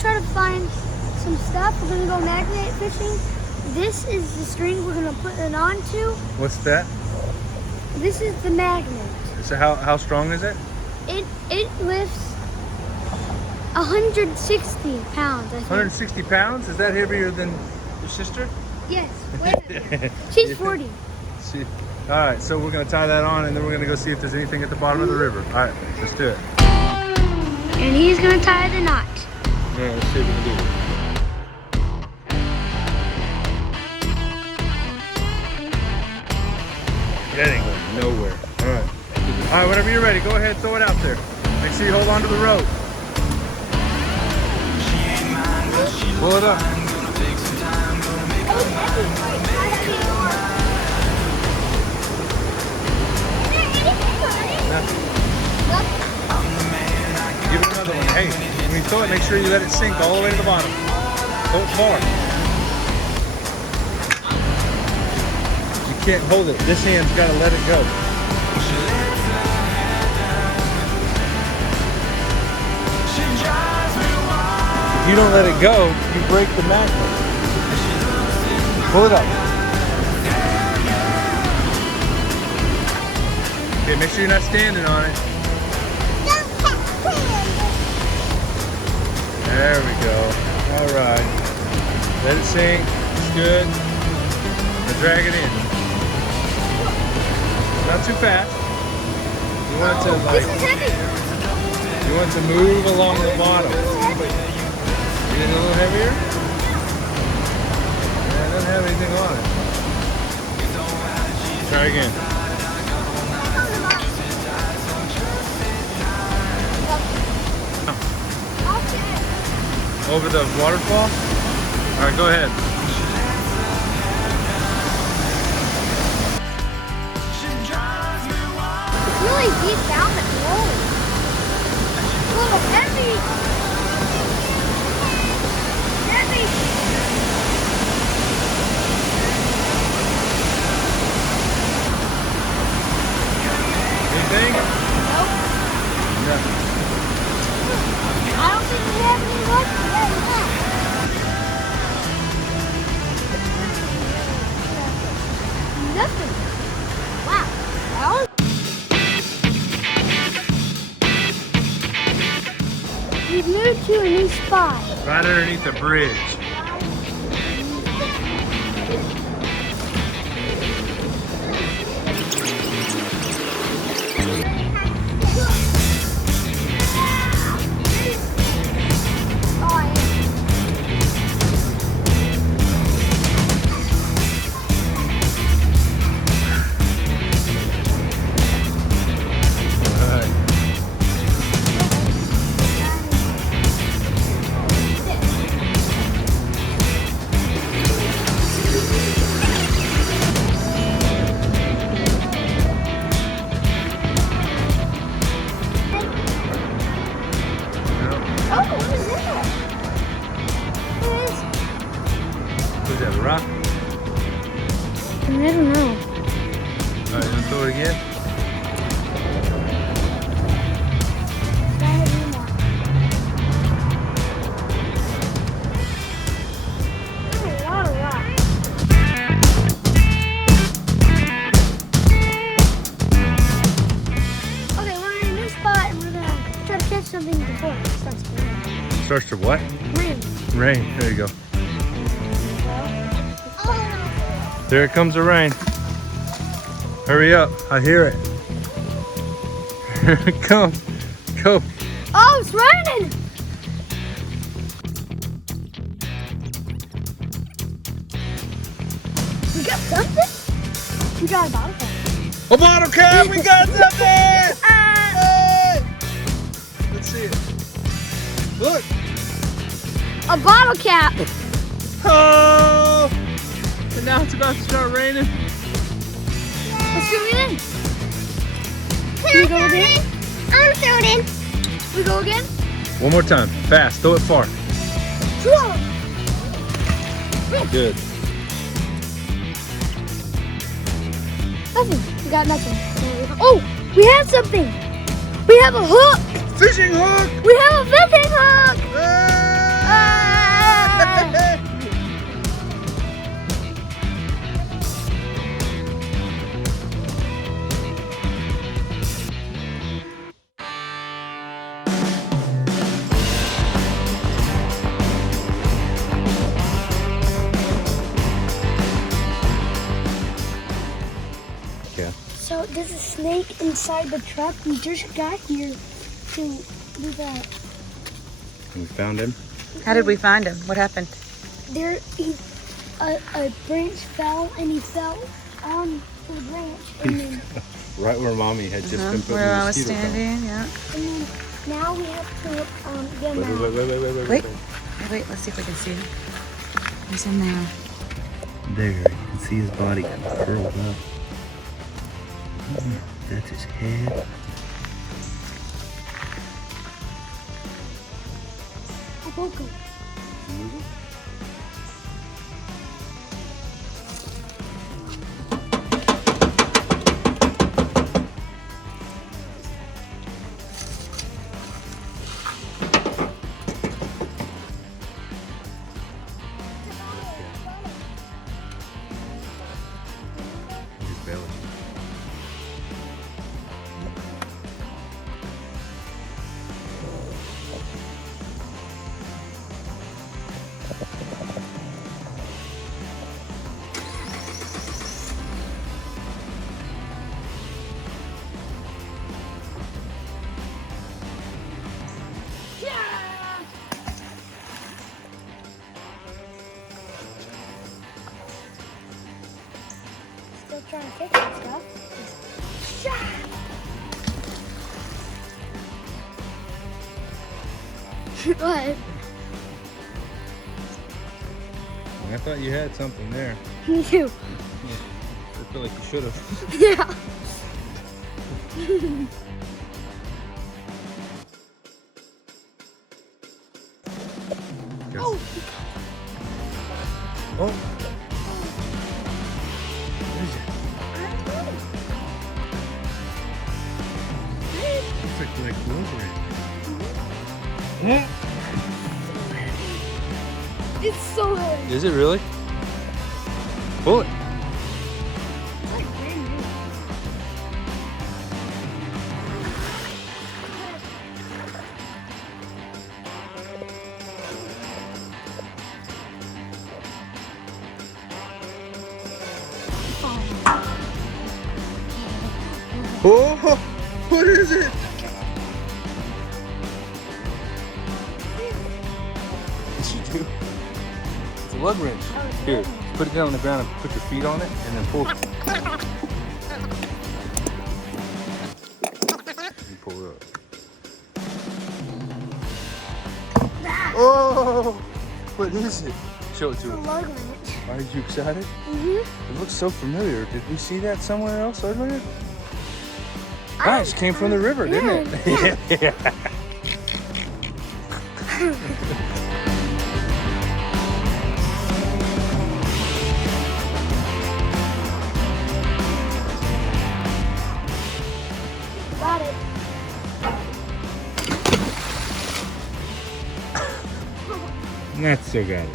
try to find some stuff. We're gonna go magnet fishing. This is the string we're gonna put it onto. What's that? This is the magnet. So how strong is it? It lifts 160 pounds, I think. 160 pounds? Is that heavier than your sister? Yes, way heavier. She's 40. All right, so we're gonna tie that on and then we're gonna go see if there's anything at the bottom of the river. All right, let's do it. And he's gonna tie the knot. All right, let's see if we can do it. That ain't going nowhere. All right. All right, whenever you're ready, go ahead, throw it out there. Make sure you hold on to the rope. Pull it up. Give it another one. Hey, when you throw it, make sure you let it sink all the way to the bottom. Throw it far. You can't hold it. This hand's got to let it go. If you don't let it go, you break the magnet. Pull it up. Okay, make sure you're not standing on it. There we go. All right. Let it sink. It's good. Now drag it in. Not too fast. You want it to This is heavy. You want it to move along the bottom. Get it a little heavier? Yeah, it doesn't have anything on it. Try again. Over the waterfall? All right, go ahead. It's really deep down the hole. It's a little heavy. Heavy. Anything? Nope. Nothing. I don't think we have any luck today. Nothing. Wow. We've moved to a new spot. Right underneath the bridge. Is that a rock? I don't know. Alright, you want to throw it again? Okay, we're in a new spot and we're gonna try to catch something before it starts to rain. Starts to what? Rain. Rain. There you go. There it comes the rain. Hurry up. I hear it. Come. Go. Oh, it's raining! We got something? We got a bottle cap. A bottle cap! We got something! Hey! Let's see it. Look. A bottle cap. Oh! And now it's about to start raining. Let's throw it in. Can we go again? I want to throw it in. We go again? One more time. Fast. Throw it far. Whoa. Good. Nothing. We got nothing. Oh, we have something. We have a hook. Fishing hook! We have a fishing hook. Hey! there's a snake inside the truck. We just got here to do that. We found him. How did we find him? What happened? A branch fell and he fell on the branch. And then, Right where Mommy had just been putting Where the I was mosquito coil. standing, yeah. and then now we have to get him out. Wait. Wait, let's see if we can see him. He's in there. There, you can see his body curled up. That's his head. I woke him. His belly. Still trying to fix some stuff. What? I thought you had something there. Me too. I feel like you should have. Yeah. Oh. Oh. What is it? Looks like blueberry. It's so heavy. Is it really? Pull it. It's like brand new. Oh, what is it? What you do? It's a lug wrench. Here, put it down on the ground and put your feet on it, and then pull. You pull it up. Oh, what is it? Show it to A us. lug wrench. Are you excited? Mm-hmm. It looks so familiar. Did we see that somewhere else earlier? Ah, it just came from the river, didn't it? Yeah. Got it. Not so got it.